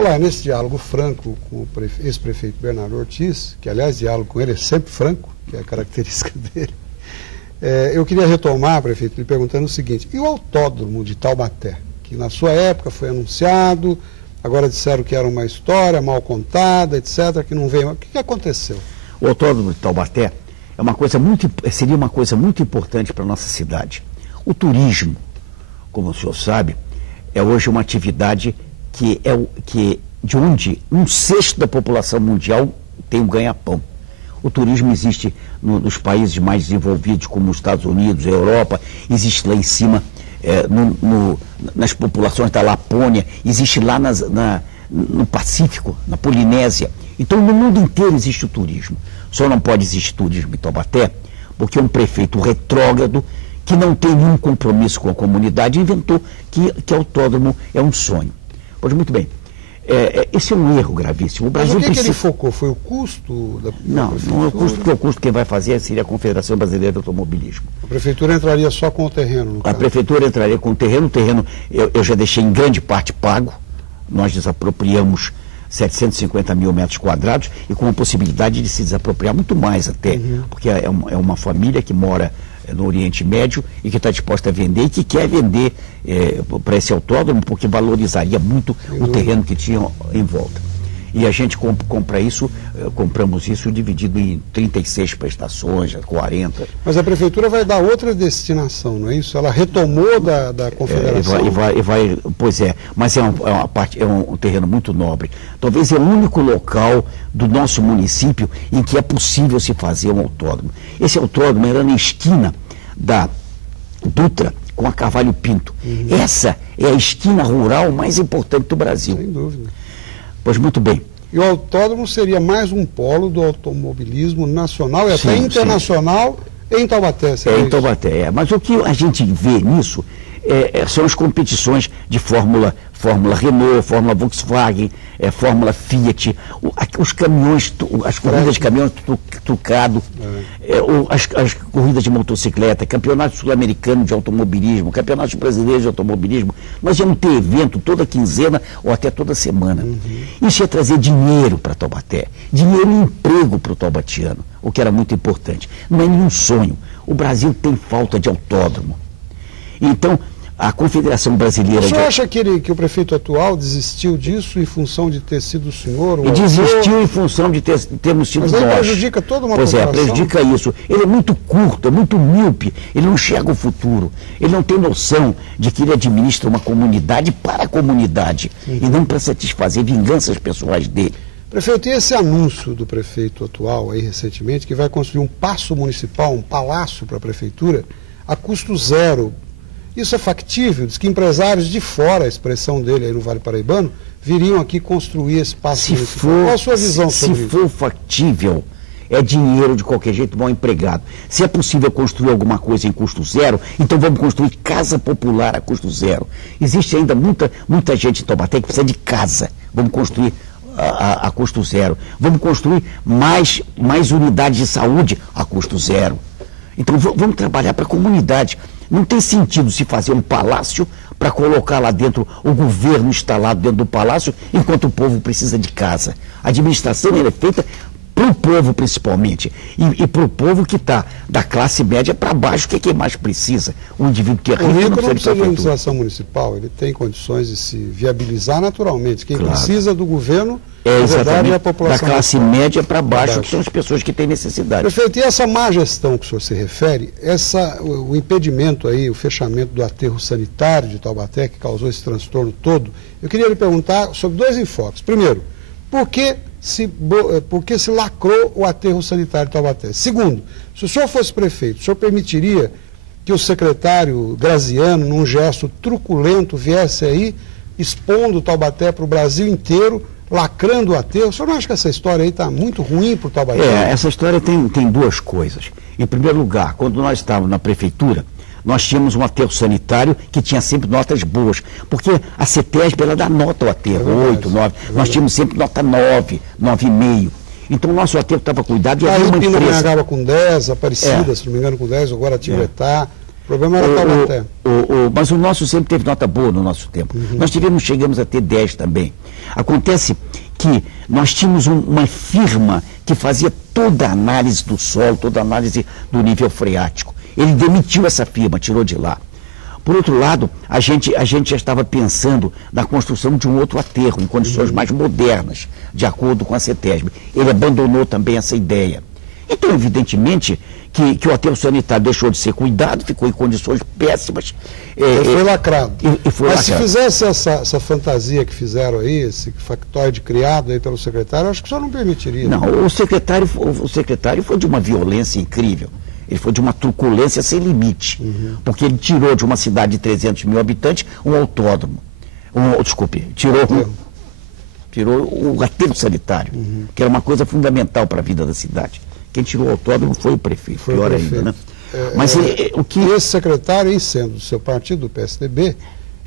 Olá, nesse diálogo franco com o ex-prefeito Bernardo Ortiz, que aliás, diálogo com ele é sempre franco, que é a característica dele, eu queria retomar, prefeito, lhe perguntando o seguinte: e o autódromo de Taubaté, que na sua época foi anunciado, agora disseram que era uma história mal contada, etc., que não veio. O que aconteceu? O autódromo de Taubaté seria uma coisa muito importante para a nossa cidade. O turismo, como o senhor sabe, é hoje uma atividade de onde 1/6 da população mundial tem um ganha-pão. O turismo existe nos países mais desenvolvidos, como os Estados Unidos, a Europa, existe lá em cima, nas populações da Lapônia, existe lá no Pacífico, na Polinésia. Então, no mundo inteiro existe o turismo. Só não pode existir turismo em Taubaté, porque um prefeito retrógrado, que não tem nenhum compromisso com a comunidade, inventou que autódromo é um sonho. Pois muito bem. Esse é um erro gravíssimo. O Brasil Mas o que ele focou? Foi o custo da Não é o custo, porque o custo quem vai fazer seria a Confederação Brasileira de Automobilismo. A prefeitura entraria só com o terreno, no caso. A prefeitura entraria com o terreno. Eu já deixei em grande parte pago. Nós desapropriamos 750 mil metros quadrados e com a possibilidade de se desapropriar muito mais até, porque é uma família que mora no Oriente Médio e que está disposta a vender e que quer vender para esse autódromo porque valorizaria muito o terreno que tinha em volta. E a gente compramos isso dividido em 36 prestações, 40. Mas a prefeitura vai dar outra destinação, não é isso? Ela retomou da confederação? Pois é, mas é um terreno muito nobre. Talvez é o único local do nosso município em que é possível se fazer um autódromo. Esse autódromo era na esquina da Dutra com a Carvalho Pinto. Essa é a esquina rural mais importante do Brasil. Sem dúvida. Pois muito bem. E o autódromo seria mais um polo do automobilismo nacional e até internacional em Taubaté. Em Taubaté, mas o que a gente vê nisso são as competições de Fórmula Renault, Fórmula Volkswagen, Fórmula Fiat, os caminhões, as corridas de caminhão trucado, as corridas de motocicleta, campeonato sul-americano de automobilismo, campeonatos brasileiros de automobilismo. Nós íamos ter evento toda quinzena ou até toda semana. Isso ia trazer dinheiro para Taubaté, dinheiro e emprego para o taubatiano, o que era muito importante. Não é nenhum sonho. O Brasil tem falta de autódromo. Então, a Confederação Brasileira... O senhor acha que o prefeito atual desistiu disso em função de ter sido o senhor? E desistiu em função de termos sido nós. Mas aí prejudica toda uma população. Pois prejudica isso. Ele é muito curto, é muito míope, ele não enxerga o futuro. Ele não tem noção de que ele administra uma comunidade para a comunidade e não para satisfazer vinganças pessoais dele. Prefeito, e esse anúncio do prefeito atual aí recentemente, que vai construir um paço municipal, um palácio para a prefeitura, a custo zero? Isso é factível? Diz que empresários de fora, a expressão dele aí no Vale Paraibano, viriam aqui construir esse paço municipal. Qual a sua visão sobre isso? Se for factível, é dinheiro de qualquer jeito mal empregado. Se é possível construir alguma coisa em custo zero, então vamos construir casa popular a custo zero. Existe ainda muita gente em Taubaté que precisa de casa. Vamos construir a custo zero. Vamos construir mais unidades de saúde a custo zero. Então vamos trabalhar para a comunidade. Não tem sentido se fazer um palácio para colocar lá dentro o governo instalado dentro do palácio, enquanto o povo precisa de casa. A administração é feita para o povo principalmente, e para o povo que está da classe média para baixo, que é quem mais precisa. O indivíduo que é rico não precisa de administração municipal, ele tem condições de se viabilizar naturalmente. Quem precisa do governo exatamente é a população da classe média para baixo, que são as pessoas que têm necessidade. Prefeito, e essa má gestão que o senhor se refere, o impedimento aí, o fechamento do aterro sanitário de Taubaté, que causou esse transtorno todo, eu queria lhe perguntar sobre dois enfoques. Primeiro, por que se lacrou o aterro sanitário de Taubaté? Segundo, se o senhor fosse prefeito, o senhor permitiria que o secretário Graziano, num gesto truculento, viesse aí expondo Taubaté para o Brasil inteiro, lacrando o aterro? O senhor não acha que essa história aí está muito ruim para o Taubaté? Essa história tem duas coisas. Em primeiro lugar, quando nós estávamos na prefeitura, nós tínhamos um aterro sanitário que tinha sempre notas boas, porque a CETESB ela dá nota ao aterro, 8, 9, nós tínhamos sempre nota 9, 9,5. Então o nosso aterro estava cuidado e havia uma empresa... Pindamonhangaba com 10, Aparecida, se não me engano, com 10, agora Tibetá. problema era Taubaté. Mas o nosso sempre teve nota boa no nosso tempo. Nós chegamos a ter 10 também. Acontece que nós tínhamos uma firma que fazia toda a análise do solo, toda a análise do nível freático. Ele demitiu essa firma, tirou de lá. Por outro lado, a gente já estava pensando na construção de um outro aterro, em condições mais modernas, de acordo com a CETESB. Ele abandonou também essa ideia. Então, evidentemente, que o aterro sanitário deixou de ser cuidado, ficou em condições péssimas. Foi lacrado. Mas lacrado. Se fizesse essa fantasia que fizeram aí, esse factoide criado aí pelo secretário, acho que o senhor não permitiria. Não, o secretário foi de uma violência incrível. Ele foi de uma truculência sem limite. Porque ele tirou de uma cidade de 300 mil habitantes um autódromo. Tirou o aterro sanitário, que era uma coisa fundamental para a vida da cidade. Quem tirou o autódromo foi o prefeito, pior ainda, né? Mas o que... Esse secretário, sendo do seu partido, do PSDB,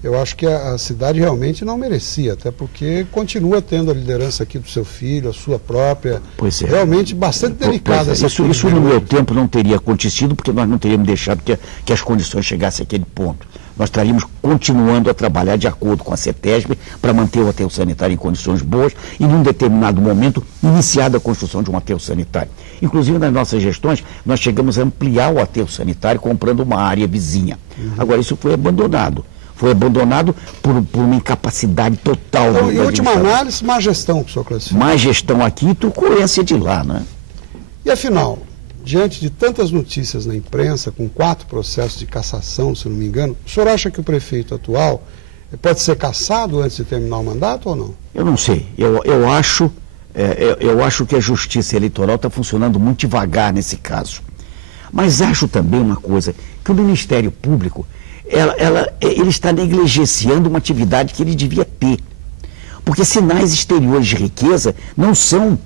eu acho que a cidade realmente não merecia, até porque continua tendo a liderança aqui do seu filho, a sua própria. Pois é. Realmente bastante delicada essa coisa. Isso no meu tempo não teria acontecido, porque nós não teríamos deixado que as condições chegassem àquele ponto. Nós estaríamos continuando a trabalhar de acordo com a CETESB para manter o aterro sanitário em condições boas e, num determinado momento, iniciada a construção de um aterro sanitário. Inclusive, nas nossas gestões, nós chegamos a ampliar o aterro sanitário comprando uma área vizinha. Agora, isso foi abandonado. Foi abandonado por uma incapacidade total. Então, em última análise, má gestão que o senhor classifica. Má gestão aqui e truculência de lá, né? E afinal, diante de tantas notícias na imprensa, com 4 processos de cassação, se não me engano, o senhor acha que o prefeito atual pode ser cassado antes de terminar o mandato ou não? Eu não sei. Eu acho que a justiça eleitoral está funcionando muito devagar nesse caso. Mas acho também uma coisa, que o Ministério Público, ele está negligenciando uma atividade que ele devia ter. Porque sinais exteriores de riqueza não são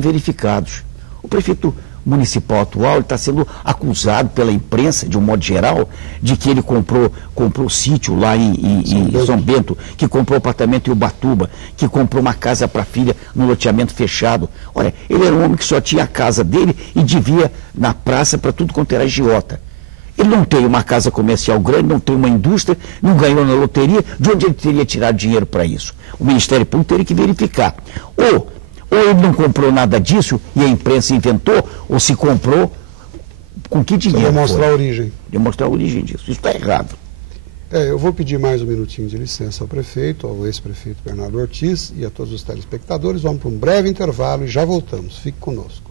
verificados. O prefeito municipal atual está sendo acusado pela imprensa, de um modo geral, de que ele comprou sítio lá em São Bento, que comprou apartamento em Ubatuba, que comprou uma casa para a filha no loteamento fechado. Olha, ele era um homem que só tinha a casa dele e devia na praça para tudo quanto era agiota. Ele não tem uma casa comercial grande, não tem uma indústria, não ganhou na loteria. De onde ele teria tirado dinheiro para isso? O Ministério Público teria que verificar. Ou ele não comprou nada disso e a imprensa inventou, ou se comprou, com que dinheiro? Demonstrar a origem. Demonstrar a origem disso. Isso está errado. Eu vou pedir mais um minutinho de licença ao prefeito, ao ex-prefeito Bernardo Ortiz e a todos os telespectadores. Vamos para um breve intervalo e já voltamos. Fique conosco.